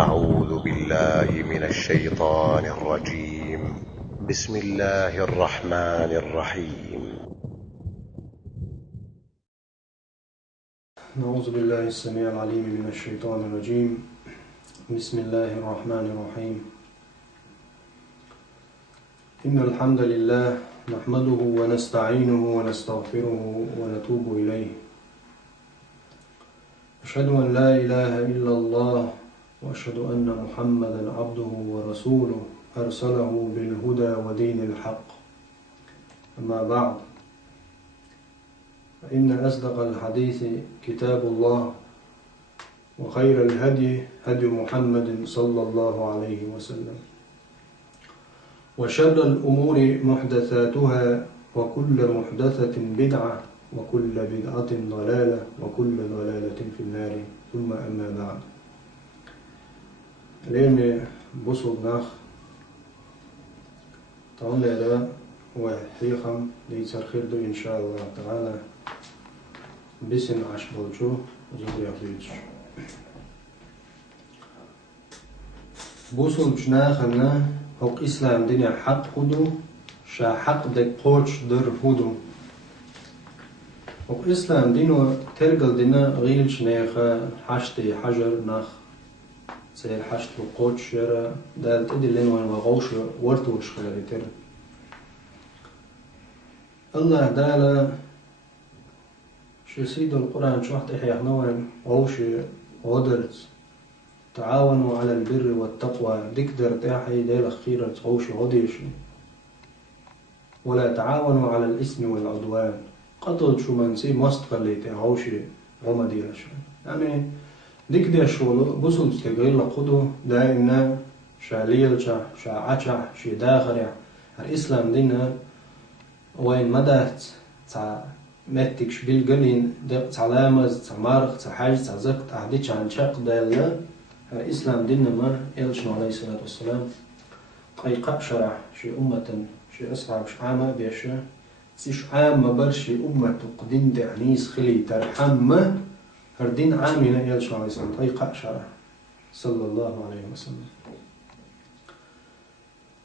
أعوذ بالله من الشيطان الرجيم. بسم الله الرحمن الرحيم. نعوذ بالله السميع العليم من الشيطان الرجيم. بسم الله الرحمن الرحيم. إن الحمد لله نحمده ونستعينه ونستغفره ونتوب إليه. أشهد أن لا إله إلا الله وأشهد أن محمدا عبده ورسوله أرسله بالهدى ودين الحق. أما بعد، فإن أصدق الحديث كتاب الله، وخير الهدي هدي محمد صلى الله عليه وسلم، وشر الأمور محدثاتها، وكل محدثة بدعة، وكل بدعة ضلالة، وكل ضلالة في النار. ثم أما بعد. اليوم بصد ناخ تعالى لا وحيخم ليسر خير دو إن شاء الله تعالى بسن عشبالشو زود يخليش بوصل بشناخنا هوك إسلام دنيا حق هدو شا حق دك قوش در هدو هوك إسلام دينو ترقل دينا غيل شنيخة حشتي حجر ناخ سير حشت وقوش شرا دالت إدي لنوان وغوش ورتوش خلالي تر الله دالا شو سيد القرآن شوحت إحياء نوان غوش ودرت تعاونوا على البر والتقوى دكدر تاحي ديل أخيرا غوش غديش ولا تعاونوا على الإثم والعدوان قطل شو منسي مستقلي تغوش غمدي لشان يعني دكدر شو بصل تغير لقدو دائما شاليل شا عشا شي داخرع الإسلام دينا وين مدات تا متكش بالقلين تعلامز تعمارخ تعحاج تعزق تعديش عن شاق دالا الإسلام دينا ما إلشنا عليه الصلاة والسلام قيقع شرع شي أمة شي أصحاب شعامة بيشا سيش عامة برشي أمة قدين دعنيس خلي ترحمة هردين عامنا إلشنا عليه الصلاة والسلام قيقع شرع صلى الله عليه وسلم.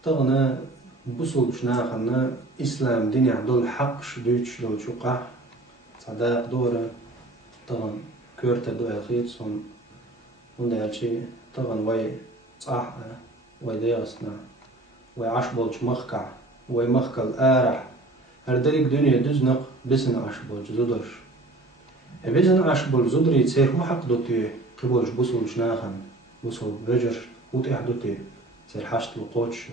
طغنا بصل بشناخنا إسلام ديني عدول حق شدوش دول شقع صداق دورة طغن كورتا دو أخيط صن وندا هالشي طغن وي صح وي ديغسنا وي عشبولش مخكع وي مخكل آرح هردريك دنيا دزنق بسن عشبولش زدرش بسن عشبول زدري تسير هو حق دوتي قبولش بصل بشناخن بصل بجر هوت إحدوتي تسير حشت القوتش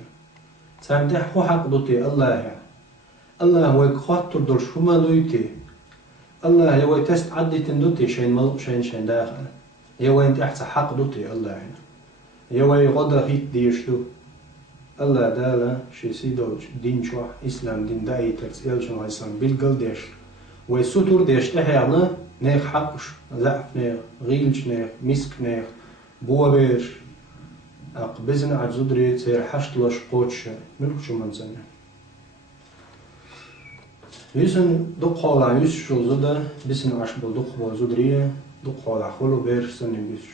سامدح هو حق دوتي الله هو خاطر درش هما دوتي الله هو تست عدي تندوتي شين ملق شين داخل هو انت احسن حق دوتي الله هو غدا هيت ديشتو الله دالا شي سيدوش دين شو اسلام دين داي ترسيل شو اسلام بالقل ديش ويسوتور ديش تحيانا نيخ حقش زعف نيخ غيلش نيخ مسك نيخ بوابيش أقبزن عجزودري تسير حشت لش قوتش ملك شو منزنه يسن دق حالا يس شو زودا بسن عشبو دق حالا زودريه دق حالا خلو بيرش سنه بيش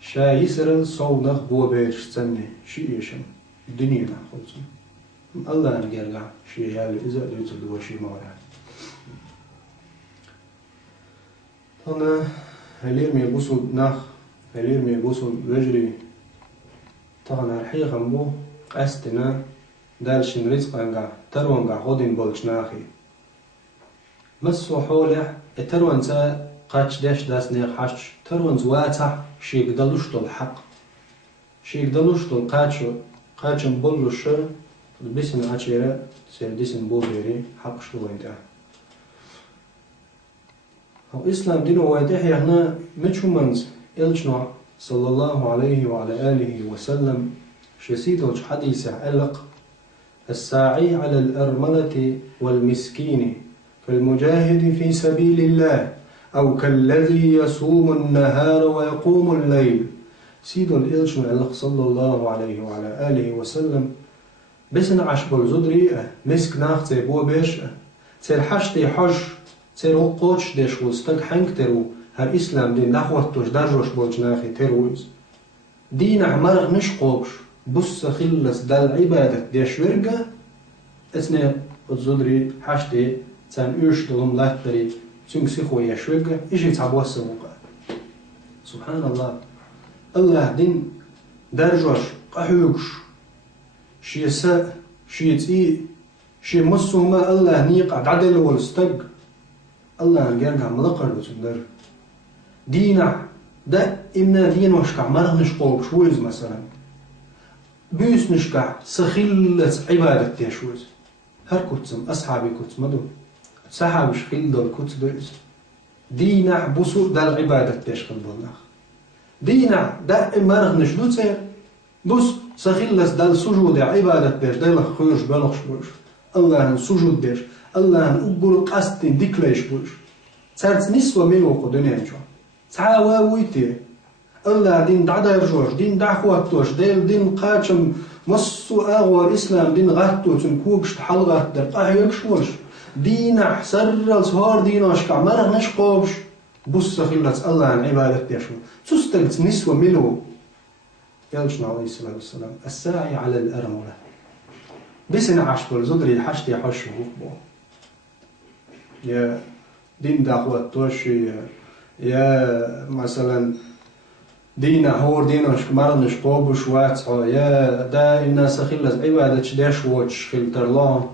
شا يسرل صو نخ بوا بيرش سنه شي يشم الدنيا نخلصن الله نقرقع شي يالي إذا ليتو دوا شي مورا طانا هليرمي بوصل نخ هليرمي بوصل وجري طغنا الحقيقة مو قاستنا دالشن رزقانقا تروانقا خودين بولشناخي مسو حولح تروانسا قاتش داش داس نيخ حش تروانز واتح شيك دلوشتو الحق شيك دلوشتو قاتشن بولوش بسن عشيرة سير ديسن بوليري حق شتو وينتا هو إسلام دينو ويدحي هنا مجو منز إلشنو صلى الله عليه وعلى آله وسلم شسيدوش حديث علق الساعي على الأرملة والمسكين كالمجاهد في سبيل الله أو كالذي يصوم النهار ويقوم الليل. سيدو الإلشن علق صلى الله عليه وعلى آله وسلم بسن عشبل زدريئة مسك ناخت بو بيش تير حشتي حج تير قوش ديش وستنك حنك تيرو هر إسلام دين دخوتوش درجوش بولش ناخي تيرويز دينا مرغ نشقوش بص خلص دال عبادة ديش ورقة اسنا الزدري حشتي تان اوش دلهم لاتري تنكسي خويا شوقة إيش يتعبوا السوقة. سبحان الله. الله دين درجوش قحوكش شي ساء شي تي شي مصوما الله نيقع عدل والستق الله نقرقع ملقر وتندر دينا دا إمنا دين وشكع مرغ نشقوك شويز مثلا بيس نشكع سخيلة عبادة تيشويز هر كتسم أصحابي كتسم مدو صحابي شخيل دول كتس دويز دينا بسوء دا العبادة تيشخل بالله دينا دا مرغ نشدو تسير بس سخيلة دا السجود عبادة تيش دا لخيوش بلغش بوش الله سجود ديش الله أقول قاستين ديكليش بوش سارت نسوة ملوكو دنيا نشو تعاوا ويتي الله دين دعدا يرجوش دين دعواتوش دين قاتشم مصو أغوى الإسلام دين غاتو تنكوكش تحلغات در قاعي يكشوش دين حسر الصهار دين أشكع مرغ نشقوش بص خلت الله عن عبادة يشو تستلت نسوة ملو يلشنا عليه الصلاة والسلام الساعي على الأرملة بسنا عشبل زدري الحشت يحشو يا دين دعواتوش يا مثلا دينا هور دينا مرض نشقوب وشوات يا دا الناس خلت عبادة داش واتش خلتر الله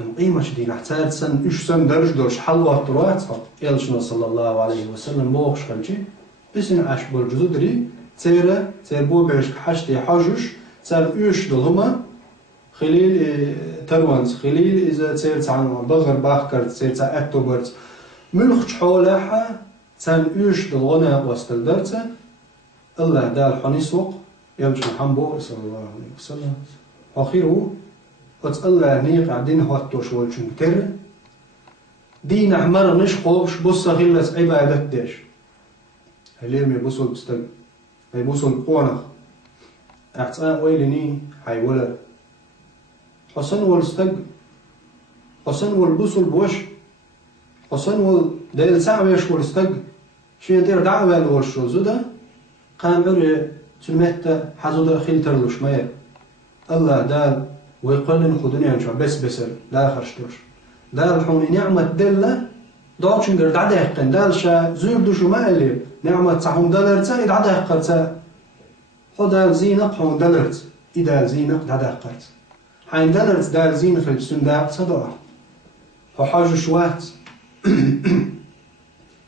أن قيمة دينا احتاج سن إيش سن درج دوش حلوة طروات يلشنا صلى الله عليه وسلم بوخش خلجي بسن عاش بالجزدري تيرا بو بيش حشتي حاجوش تير إيش دلهما خليل تروانس خليل إذا تيرت عن بغر باخكر تيرت أكتوبرت ملخش حولها تان إيش دلغنا واستلدرته الله دال حنيسوق يمشي حنبو صلى الله عليه وسلم آخره قد الله نيق عدين هاتوش والجنكر دين أحمر نشقوش بص غلة عبادة ديش هليم يبصل بستق يبصل قونخ اعتقاء ويلني حيولا حسن والستق حسن والبصل بوش حسن والديل ساعة يش والستق شيء دير دعوة لورشو زودا قام عري تلمت حزودا خلتر لشمير الله دال ويقلن خدني انشو بس لا خرجتوش دال حوني نعمة دلة دعوش نقر دعدا يقن دال شا زيب دوشو ما اللي نعمة صحون دلرتا دعدا يقرتا خدال زينق حون دلرت إدال زينق دعدا يقرت حين دلرت دال زينق في السنداق صدوح وحاجو شوات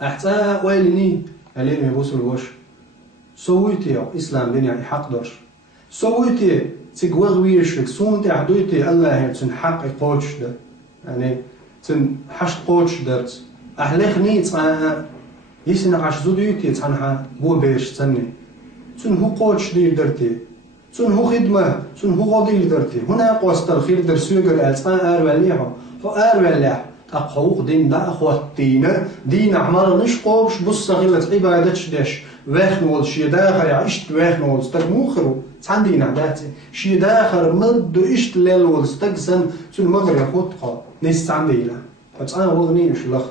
احتاء ويلني عليهم يبوسوا الوش سويتي إسلام دنيا حق درش سويتي تقوغ ويشك سونتي عدويتي الله تن حق قوتش ده يعني تن حشت قوتش درت أحليخ نيت يسن عش زوديتي تنها بو بيش تني تن هو قوتش دي درتي تن هو خدمة تن هو غادي درتي هنا قوست الخير درسوغر ألتقان أروليها فأروليها أقوق دين دا أخواتينا دين عمر نشقوش بص غلة عبادتش داش واخنول شي داخر عشت واخنول استك موخرو تاندين عداتي شي داخر مد اشت ليل والستك سن تن مغري خطقا نيس تاندينا فتانا وغني اش لخ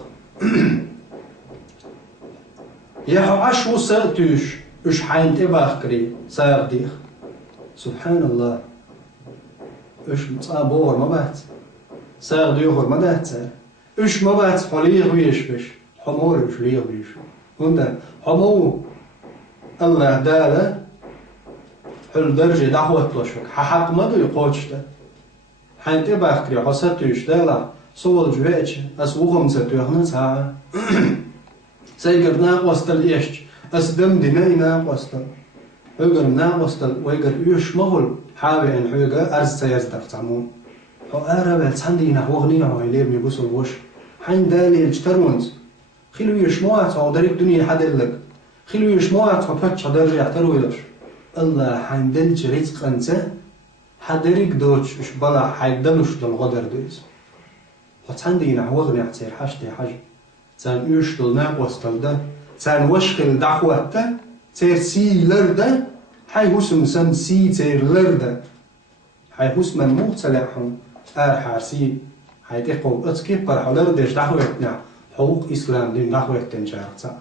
يحو عشو سرتوش اش حين تباخكري سار ديخ سبحان الله اش متصابور ما بات سار ديوخر ما دات اش ما بات حليغ ويش بش حمور اش ليغ ويش هندا حمو الله داله حل درجة دعوة لشك حق مدو يقوتش ده حين تباخكري حساتوش دالا صول جواتش أسوغم ستوخنا ساعة سيقر ناقوستل إيشت أسدم ديناي ناقوستل هيقر ناقوستل ويقر إيش مغل حاوي أن حيقر أرز سيزدف تعمون هو أرابل تاندينا وغنينا ويليب يبوسوا الوش حين دالي الجترونز خلو يشموات وعودريك دنيا حدلك خلو يشموات وفتش درجة يحترويدش الله حين دلج رزق أنت حدريك دوتش إش بلا حيدلوش دل غدر دويز وتاندينا وغني احتير حشتي حاج تان إيش دل ناقوستل ده تان وشخل دعوته تير سي لرده حي هسم سن سي تير لرده حي هسم من مختلحهم حارسي حي تقو اتكي برحو لردش دعوتنا حقوق إسلام دين دعوة تنجارتا